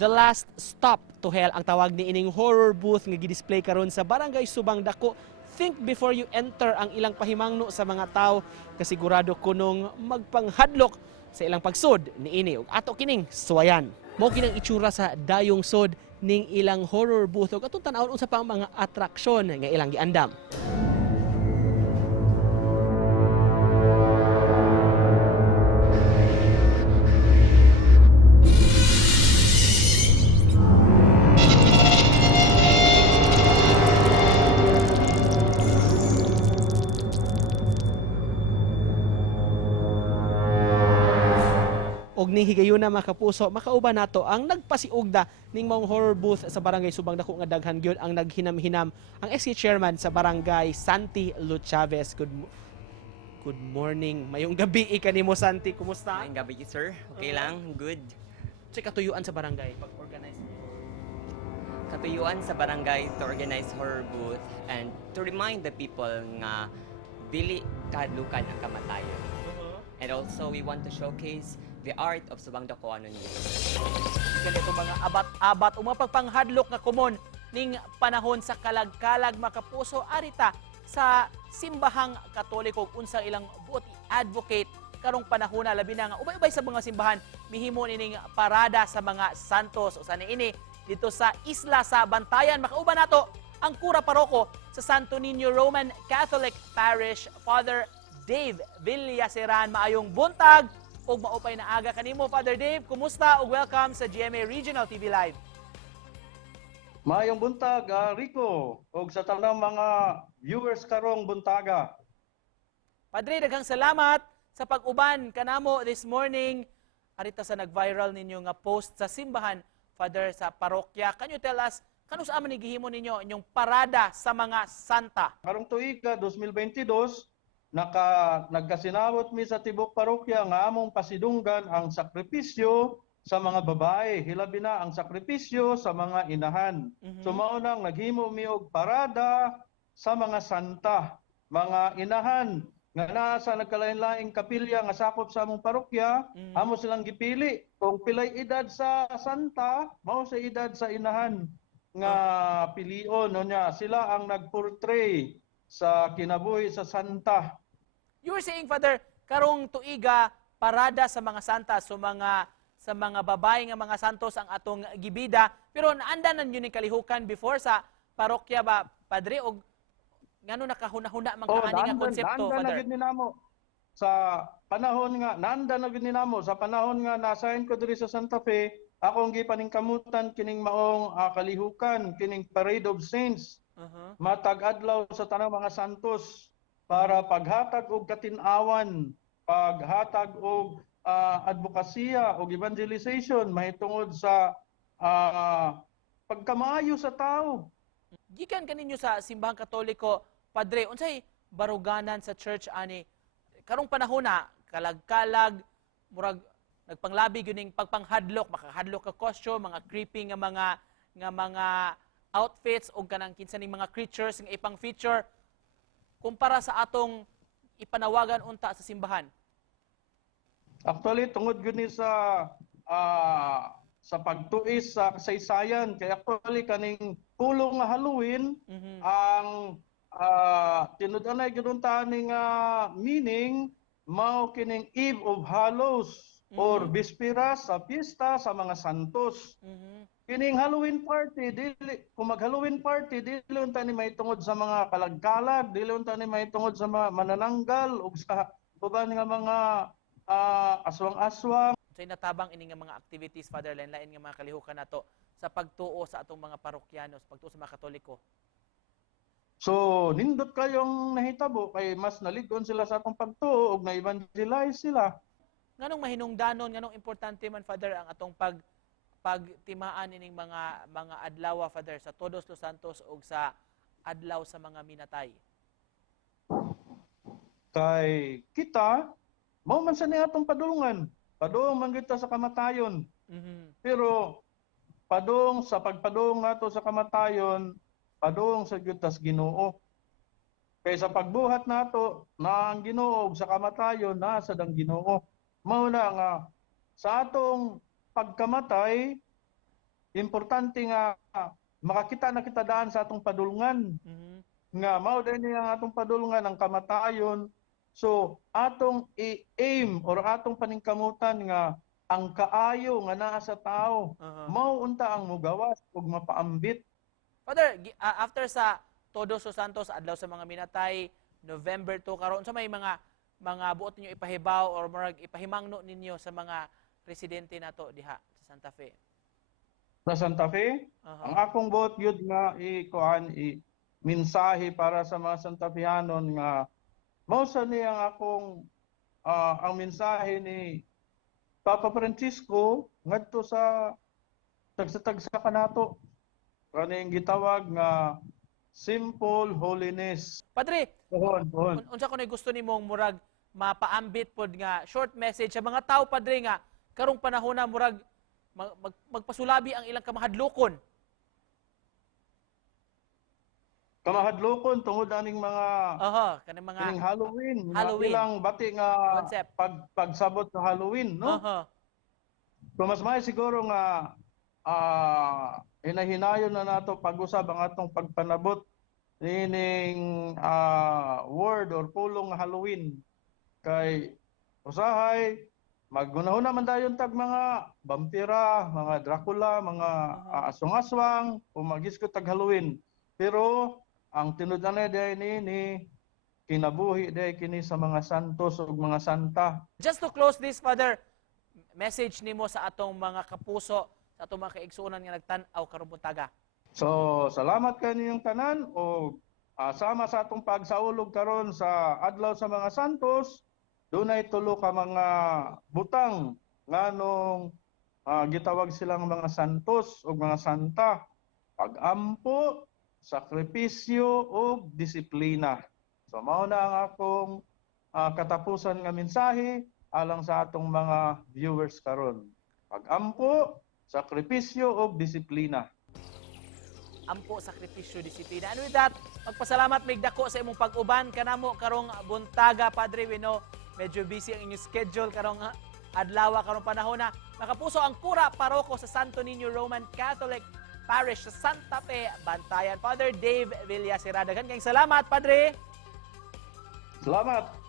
The Last Stop to Hell ang tawag ni ining horror booth nga gi-display karon sa Barangay Subang Dako. Think before you enter ang ilang pahimangno sa mga tao, kasigurado kunong magpanghadlok sa ilang pagsud niini ug ato kining suwayan. Mao kinang itsura sa dayong sod ning ilang horror booth ug atong tan-awon unsa pa ang mga atraksyon nga ilang giandam. Og ni higayuna mga kapuso, makauban nato ang nagpasiugda ning mga horror booth sa Barangay Subang Dako nga daghan gyud ang naghinam-hinam ang SC chairman sa Barangay, Santi Luchavez. Good morning. Mayong gabi kanimo Santi, kumusta? Ngayong gabi, sir. Okay lang, good. Sa katuyuan sa barangay pag-organize. Katuyuan sa barangay to organize horror booth and to remind the people nga dili kahadlukan ang kamatayon. And also, we want to showcase the art of Subang Dako Ano niyo. Ganito mga abat-abat o mapagpanghadlok nga kumon ning panahon sa kalag-kalag makapuso arita sa simbahang Katoliko ug unsang ilang buot advocate karong panahon na labi na nga ubay-ubay sa mga simbahan mihimo nining parada sa mga santos o sa niini dito sa isla sa Bantayan. Makauban nato ang kura paroko sa Santo Niño Roman Catholic Parish, Father Dave Villaseran. Maayong buntag ug maupay na aga kanimo Father Dave. Kumusta ug welcome sa GMA Regional TV Live. Maayong buntag, Rico, ug sa tanang mga viewers karong buntaga. Padre, daghang salamat sa pag-uban kanamo this morning. Arita sa nag-viral ninyo nga post sa simbahan, Father, sa parokya. Can you tell us, kano sa aman gihimo ninyo inyong parada sa mga santa? Karong tuig 2022, nagkasinabot mi sa tibok parokya nga among pasidunggan ang sakripisyo sa mga babae, hilabi na ang sakripisyo sa mga inahan. So mao nang naghimo mi og parada sa mga santa, mga inahan nga naa sa nagkalain-laing kapilya nga sakop sa among parokya. Amo silang gipili kung pilay edad sa santa, mao sa edad sa inahan nga pilion niya. Sila ang nagportray sa kinabuhi sa santa. You were saying, Father, karong tuiga parada sa mga santa, so sa mga babae nga mga santos ang atong gibida, pero naandanan yun yung kalihukan before sa parokya ba, Padre, o ngano nakahuna-huna mga ani nga konsepto, Father? Sa panahon nga, nanda na gid ninamo sa panahon nga nasayn ko diri sa Santa Fe, akong gipaningkamutan kining maong kalihukan, kining Parade of Saints. Matag adlaw sa tanang mga santos para paghatag og katin-awan, paghatag og advokasya o evangelization mahitungod sa pagkamaayo sa tao. Gikan kaninyo sa simbahang Katoliko, Padre, unsay baruganan sa church ani karong panahon na kalag-kalag murag nagpanglabi gyud pagpanghadlok, makahadlok ka costume, mga creepy nga mga outfits o kanang kinsa ning mga creatures nga ipang feature kumpara sa atong ipanawagan unta sa simbahan. Actually, tungod gud ni sa pagtuis sa kasaysayan, kaya actually kaning pulong nga Halloween ang tinud-anay gud ta ning meaning mao kining Eve of Hallows or Bispera sa piyesta sa mga santos. Kining Halloween party, dili kung mag-Halloween party, dili unta ni mahitungod sa mga kalagkalag, dili unta ni mahitungod sa mga manananggal ug sa uban nga mga aswang-aswang. Say natabang ini nga mga activities, Father, lain-lain nga mga kalihukan nato sa pagtuo sa atong mga parokyanos, pagtuo sa mga Katoliko. So, nindot kayong nahitabo kay mas naligon sila sa atong pagtuo ug na-evangelize sila. Nganong mahinungdanon, nganong importante man, Father, ang atong pagtimaan ining mga adlaw, Father, sa Todos los Santos ug sa adlaw sa mga minatay? Kay kita mao man sa ni atong padulungan. Padung man kita sa kamatayon. Pero padung sa pagpadung nato sa kamatayon, padung sa gyud tas Ginoo. Kay sa pagbuhat nato na ang Ginoo ug sa kamatayon na sa dang Ginoo. Mao na nga sa atong pagkamatay importante nga makakita na kita daan sa atong padulngan Mhm. nga mao din ang atong padulngan ang kamatayon. So atong i-aim or atong paningkamutan nga ang kaayo nga naa sa tao mao unta ang mugawas ug mapaambit. Father, after sa Todos os Santos adlaw sa mga minatay, November 2 karon sa may mga buot ninyo ipahibaw or murag ipahimangno ninyo sa mga residente nato diha sa Santa Fe. Sa Santa Fe, ang akong buot yun nga mensahe para sa mga Santa Feanon nga mao sa niya ang ang mensahe ni Papa Francisco ngadto sa tagsa kanato kaning gitawag nga simple holiness. Padre, Pohon. unsa ko gusto nimong murag mapaambit pod nga short message sa mga tao padre nga karong panahon na murag magpasulabi ang ilang kamahadlokon. Kamahadlokon tungod aning mga Kanang mga kining Halloween. Halloween. Ilang bati nga Concept. pagsabot sa Halloween, no? So mas may siguro nga hinahinayon na nato pag-usab ang atong pagpanabot nining word or pulong Halloween kay usahay maggunahuna man dayon tag mga vampira, mga Dracula, mga aswang-aswang o magiskot tag Halloween. Pero ang tinud-anay day ni kinabuhi day kini sa mga santos ug mga santa. Just to close this, Father, message nimo sa atong mga kapuso, sa atong mga kaigsuonan nga nagtan-aw karong buntaga. So, salamat kaniyong tanan o sama sa atong pagsaulog karon sa adlaw sa mga santos. Dunay tulo ka mga butang nganong gitawag silang mga santos o mga santa. Pag-ampo, sakripisyo ug disiplina. So mao na ang akong katapusan nga mensahe alang sa atong mga viewers karon. Pag-ampo, sakripisyo ug disiplina. Ampo, sakripisyo, disiplina. And with that, magpasalamat mig dako sa imong pag-uban kanamo karong buntaga, Padre. We know medyo busy ang inyong schedule karong adlaw karong panahon na. Makapuso ang Kura Paroko sa Santo Niño Roman Catholic Parish sa Santa Fe, Bantayan. Father Dave Villacerada. Daghang salamat, Padre. Salamat.